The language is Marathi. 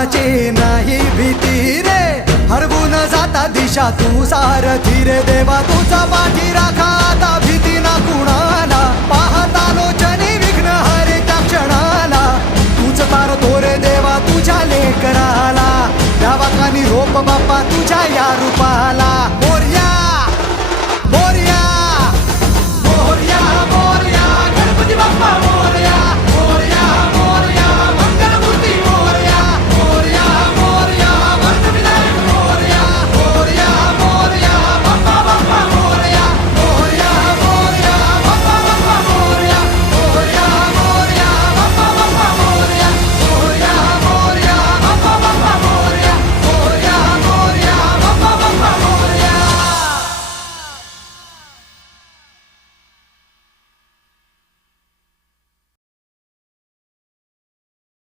कोणाची नाही भीती रे, हरवून जाता दिशा तू सारथी रे. देवा तुझा पाठी राखा आता भीती ना कुणाला, पाहता लोचनी विघ्न हरे त्या क्षणाला. तूच तारतो रे देवा तुझ्या लेकराला, द्यावा का निरोप बाप्पा तुझ्या या रूपाला.